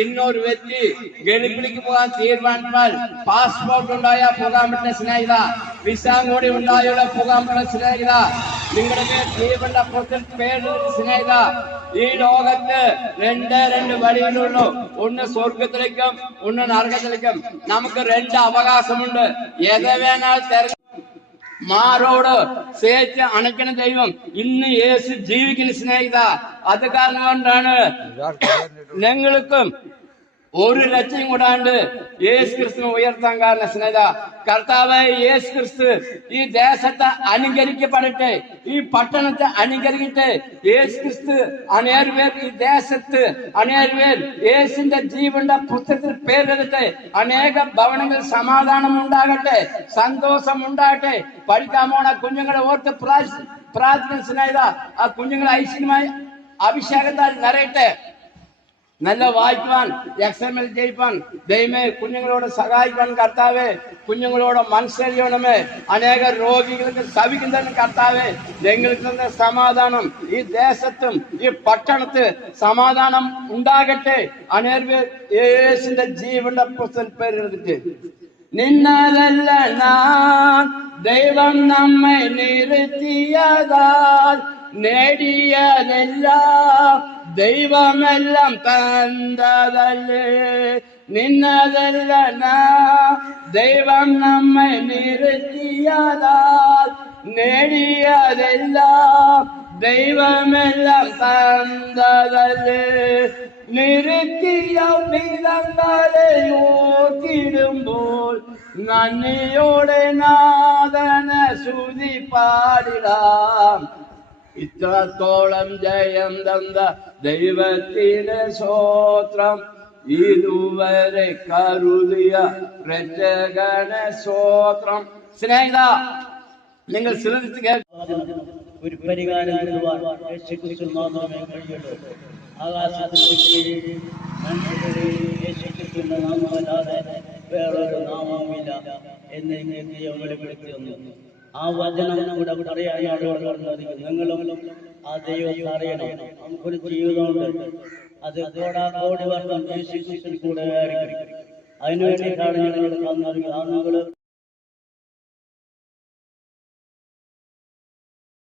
இன்னொரு വ്യക്തി ഗൾഫിലേക്ക് പോകാൻ തീരുമാനിച്ചാൽ പാസ്പോർട്ട് ഉണ്ടായ പോകാൻ പറ്റുന്ന സ്നേഹിത, വിസ കൂടി ഉണ്ടായുള്ള പോകാൻ പറ്റുന്ന സ്നേഹിത, നിങ്ങളുടെ ജീവന്റെ അപ്പുറത്തിൽ പേര് സ്നേഹിത, ഈ ലോകത്ത് രണ്ട് വഴിയിലുള്ളൂ. ഒന്ന് സ്വർഗത്തിലേക്കും ഒന്ന് നരകത്തിലേക്കും. നമുക്ക് രണ്ട് അവകാശമുണ്ട്. ഏതവേനാൽ മാരോട് സേച്ച് അണയ്ക്കണ ദൈവം ഇന്ന് യേശു ജീവിക്കുന്ന സ്നേഹിത. അത് കാരണം കൊണ്ടാണ് ഞങ്ങൾക്കും ഒരു രക്ഷയും കൂടാണ്ട് യേശു ക്രിസ്തു ഉയർത്താൻ കാരണം സ്നേഹിത. കർത്താവായ യേശു ക്രിസ്തു ഈ ദേശത്തെ അനുകരിക്കപ്പെടട്ടെ, ഈ പട്ടണത്തെ അനുകരിക്കട്ടെ. യേശു ക്രിസ്തു അനേകർ ഈ ദേശത്ത് അനേകർ യേശുവിന്റെ ജീവന്റെ പുസ്തകത്തിൽ പേരെടുത്ത് അനേക ഭവനങ്ങളിൽ സമാധാനം ഉണ്ടാകട്ടെ, സന്തോഷം ഉണ്ടാകട്ടെ. പഠിക്കാൻ പോണ കുഞ്ഞുങ്ങളെ ഓർത്ത് പ്രാർത്ഥന സ്നേഹിത. ആ കുഞ്ഞുങ്ങളെ ഐശ്വര്യമായി അഭിഷേകത്താൽ നിറയട്ടെ. നല്ല വായിക്കുവാൻ, എക്സാമിൽ ജയിപ്പാൻ ദൈവമേ കുഞ്ഞുങ്ങളോട് സഹായിക്കാൻ കർത്താവേ. കുഞ്ഞുങ്ങളോട് മനസ്സറിയണമേ. അനേക രോഗികൾക്ക് സവിക്കുന്നതിന് കർത്താവേ. ഞങ്ങൾക്ക് സമാധാനം ഈ ദേശത്തും ഈ പട്ടണത്ത് സമാധാനം ഉണ്ടാകട്ടെ. അനേക യേശുവിന്റെ ജീവന്റെ പുസ്തകത്തിൽ പേരെടുത്തിട്ട് നിന്നതല്ല നാം ദൈവം നമ്മെ നിർത്തിയതാൽ നേടിയതെല്ലാം ദൈവമെല്ലാം തന്നതല്ലേ. നിന്നതല്ല നാം ദൈവം നമ്മെ നിർത്തിയതാൽ നേടിയതെല്ലാം ദൈവമെല്ലാം തന്നതല്ലേ. നിർത്തിയ വിധങ്ങളെ ഓർത്തിടുമ്പോൾ നന്ദിയോടെ നാഥന ശ്രുതി പാടിടാം. ഇത്രത്തോളം ജയം തന്ന ദൈവത്തിന് സ്തോത്രം. ഇതുവരെ കരുതിയ രക്ഷകന സ്തോത്രം. സ്നേഹിത, നിങ്ങൾ ശ്രദ്ധിച്ച് ഒരു പരിഹാരം മാത്രമേ കഴിയുള്ളൂ. ആകാശത്തിലേക്ക് യേശുക്രിസ്തുവിന്റെ നാമമല്ലാതെ വേറൊരു നാമവുമില്ല എന്ന് വെളിപ്പെടുത്തി വന്നു. ആ വചനം കൂടെ പറയാനും നിങ്ങളും ആ ദൈവത്തെ അറിയണം. നമുക്കൊരു ജീവിതമുണ്ട്. അത് കോടാകോടി വർഷം യേശുക്രിസ്തുവിൽ കൂടെ ആയിരിക്കും. അതിനുവേണ്ടിയിട്ടാണ് ഞങ്ങൾ